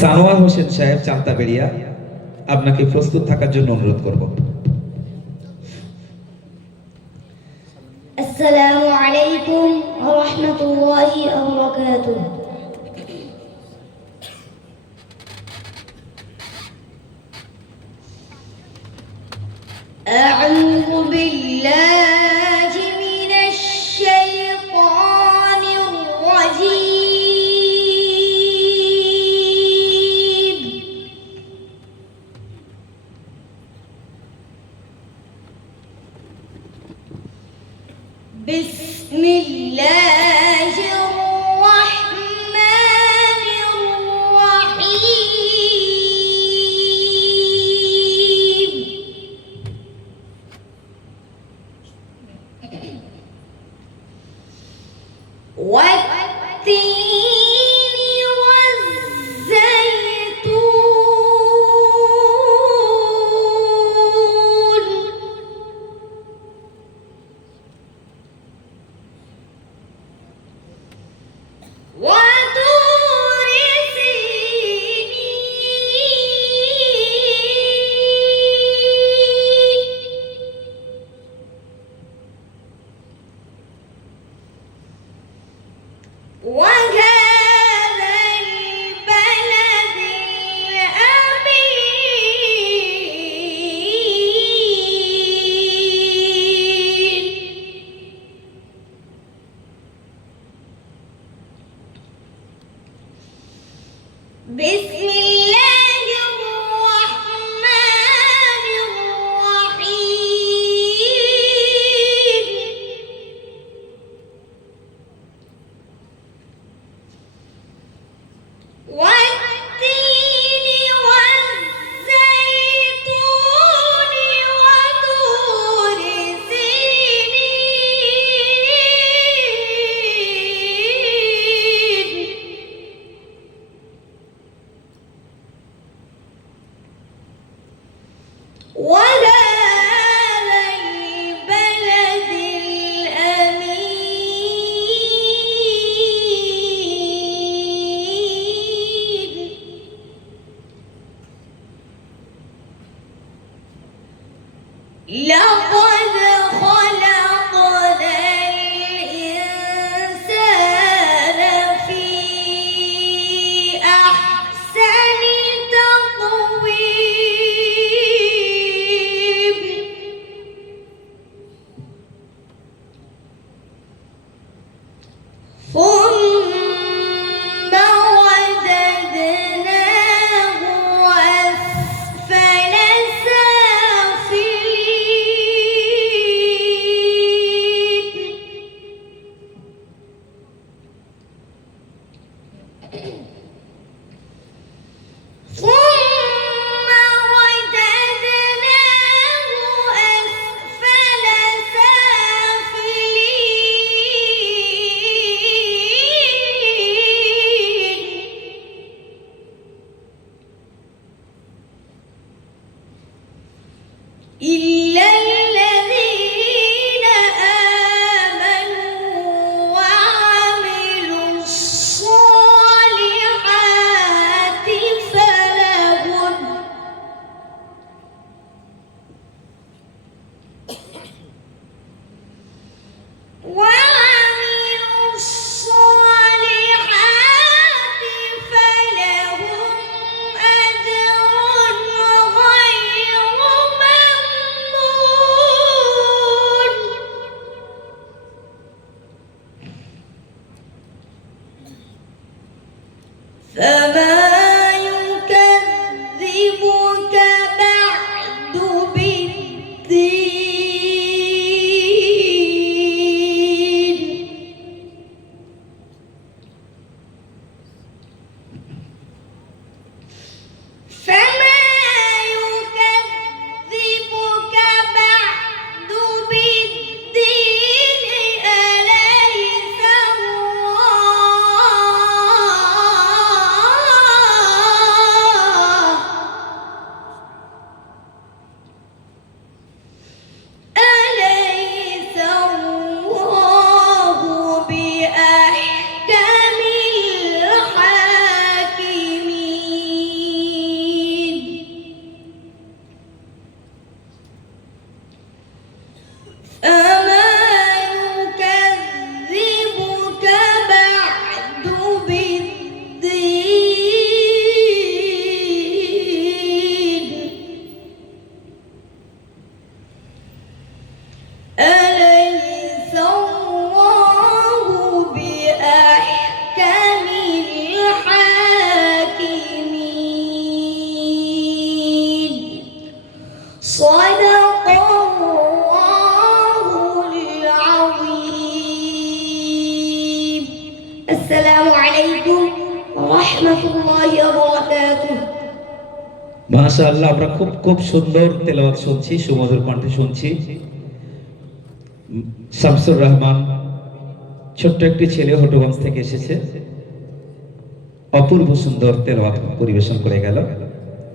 সানোয়ার হোসেন সাহেব চান্তাবেড়িয়া, আপনাকে প্রস্তুত থাকার জন্য অনুরোধ করব। আসসালামু আলাইকুম ওয়া রাহমাতুল্লাহি ওয়া বারাকাতুহু। أعوذ بالله من الشيطان الرجيم. بسم الله الرحمن الرحيم. والتين والزيتون وطور سينين وهذا البلد الأمين. بسم الله الرحمن الرحيم. والتين والزيتون وطور سينين وهذا البلد الأمين. لقد خلقنا الإنسان في أحسن تقويم. ثم رددناه أسفل سافلين. ثم رددناه أسفل سافلين. إلا الذين آمنوا وعملوا الصالحات فلهم أجر غير ممنون. فما يكذبك بعد بالدين. فما يكذبك بعد بالدين. أليس الله ورحمة الله وبركاته. মাশাআল্লাহ, আমরা খুব খুব সুন্দর তেলাওয়াত শুনছি, সুমধুর কণ্ঠে শুনছি। শামসুর রহমান ছোট্ট একটি ছেলে হটগঞ্জ থেকে এসেছে, অপূর্ব সুন্দর তেলাওয়াত পরিবেশন করে গেল।